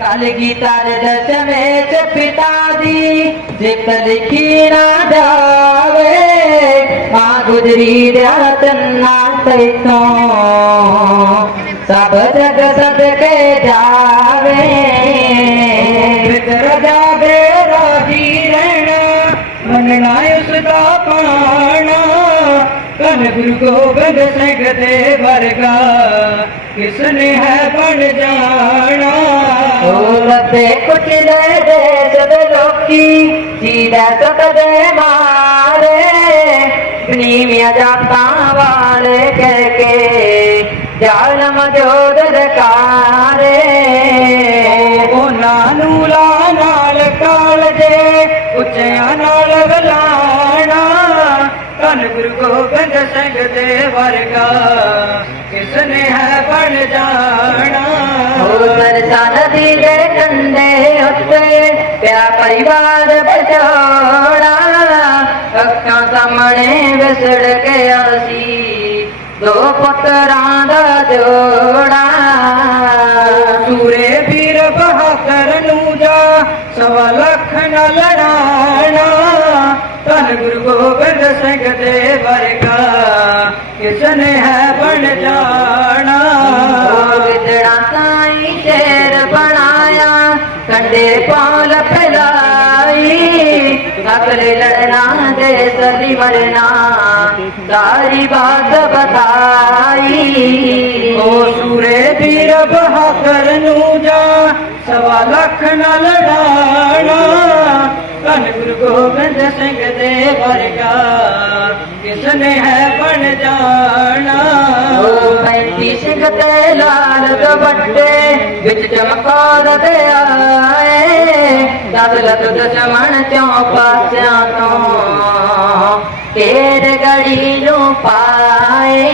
ਕਲਗੀਧਰ ਦਸਵੇਂ ਚ ਪਿਤਾ ਦੀ, ਜਿਤ ਲਿਖੀ ਨਾ ਜਾਵੇ। ਮਾਂ ਗੁਜਰੀ ਦਿਆ ਤੰਨਾ ਤੈਥੋਂ ਸਭ ਜਗ ਸਦਕੇ ਜਾਵੇ। ਵਿਦਰ ਜਾਗੇ ਰਾਜੀ ਰਹਿਣਾ, ਮੰਨਣਾ ਉਸ ਦਾ ਪਾਣਾ। ਕਨ ਗੁਰੂ ਗੋਬਿੰਦ ਸਿੰਘ ਦੇ ਵਰਗਾ ਕਿਸ ਨੇ ਹੈ ਬਣ ਜਾਣਾ। ਰੱਬੇ ਕੁਚਲੇ ਦੇਸ਼ ਦੇ ਲੋਕੀ ਜੀਦਾ ਸਕਦੇ ਮਾਰੇ। ਨੀਵੀਆਂ ਜਾਤਾਂ ਵਾਲੇ ਕਹਿ ਕੇ ਜ਼ਾਲਮ ਜੋਦ ਦਕਾਰੇ ਉਹਨਾਂ ਨੂੰ ਲਾ ਨਾਲ ਕਾਲਜੇ ਉੱਚਿਆਂ ਨਾਲ ਬਲਾਣਾ ਧੰਨ ਗੁਰੂ ਗੋਬਿੰਦ ਸਿੰਘ ਦੇ ਵਰਗਾ ਕਿਸ ਨੇ ਹੈ ਬਣ ਜਾਣਾ। ਮਰਸਾ ਨਦੀ ਪਰਿਵਾਰ ਬਚੋੜਾ ਅੱਖਾਂ ਸਾਹਮਣੇ ਵਿਸੜ ਕੇ ਅਸੀਂ ਦੋ ਪੁੱਤਰਾਂ ਦਾ ਜੋੜਾ। ਸੂਰੇ ਵੀਰ ਬਹਾਦਰ ਨੂੰ ਜਾ, ਸਵਾ ਲੱਖ ਨਾ ਲੜਾਣਾ ਧੰਨ ਗੁਰੂ ਗੋਬਿੰਦ ਸਿੰਘ ਦੇ ਵਰਗਾ ਕਿਸ ਨੇ ਹੈ ਅਗਲੇ ਲੜਨਾ ਦੇ ਸਲੀ ਮਰਨਾ ਸਾਰੀ ਬਾਤ ਬਤਾਈ। ਓ ਸੂਰੇ ਵੀਰ ਬਹਾਦਰ ਨੂੰ ਜਾ, ਸਵਾ ਲੱਖ ਨਾ ਲੜਾਣਾ ਧੰਨ ਗੁਰੂ ਗੋਬਿੰਦ ਸਿੰਘ ਦੇ ਵਰਗਾ ਕਿਸ ਨੇ ਹੈ ਬਣ ਜਾਣਾ? ਪੈਂਤੀ ਸਿੰਘ ਤੇ ਲਾਲ ਦੁਪੱਟੇ ਵਿੱਚ ਚਮਕਾਰ ਦੇ ਆਏ ਦਸ ਲੱਖ ਦਸ਼ਮਣ ਚੋਂ ਪਾਸਿਆਂ ਤੋਂ ਤੇਰ ਗੜੀ ਨੂੰ ਪਾਏ।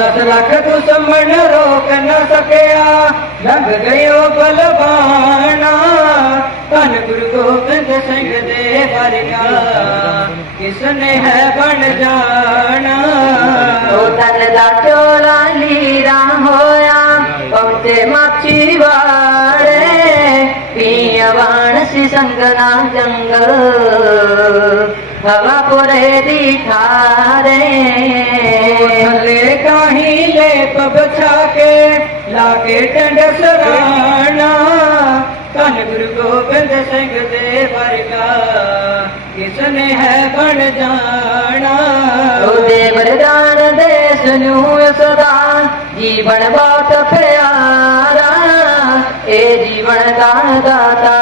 ਦਸ ਲੱਖ ਦੁਸ਼ਮਣ ਰੋਕ ਨਾ ਸਕਿਆ ਲੰਘ ਗਇਓ ਬਲਵਾਨਾ। ਧੰਨ ਗੁਰੂ ਗੋਬਿੰਦ ਸਿੰਘ ਦੇ ਵਰਗਾ। ਕਿਸ ਨੇ ਹੈ ਬਣ ਜਾਣਾ? ਉਹ ਤਨ ਦਾ ਚੋਲਾ ਲੀਰਾ ਹੋਇਆ ਪਹੁੰਚੇ ਮਾਛੀ ਵਾੜੇ। ਪੀਵਾਨ ਸੀ ਸੰਗਨਾ ਜੰਗਲ ਹਵਾ ਪੁਰੇ ਦੀ ਠਾਰੇ। ਥੱਲੇ ਕਾਹੀ ਲੇਪ ਬਛਾ ਕੇ ਲਾ ਕੇ ਟੰਡ ਸਰਾਣਾ ਧੰਨ ਗੁਰੂ ਗੋਬਿੰਦ ਸਿੰਘ ਦੇ ਵਰਗਾ ਕਿਸ ਨੇ ਹੈ ਬਣ ਜਾਣਾ। ਉਹਦੇ ਵਰਦਾਨ ਦੇਸ ਨੂੰ ਸਦਾ ਜੀਵਨ ਬਹੁਤ ਪਿਆਰਾ। ਇਹ ਜੀਵਨ ਦਾ ਦਾਤਾ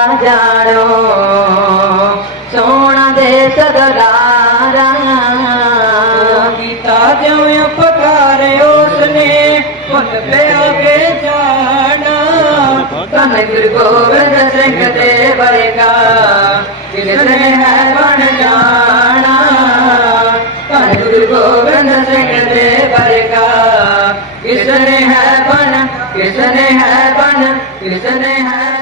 ਨਾਮ ਗੁਰ ਗੋਬਿੰਦ ਸਿੰਘ ਦੇ ਬਰੇ ਕਾ ਜਿਨਨੇ ਹੈ ਬਣ ਜਾਣਾ ਧੰਨ ਗੁਰ ਗੋਬਿੰਦ ਸਿੰਘ ਦੇ ਬਰੇ ਕਾ ਕਿਸਨੇ ਹੈ ਬਣ ਕਿਸਨੇ ਹੈ ਬਣ ਕਿਸਨੇ ਹੈ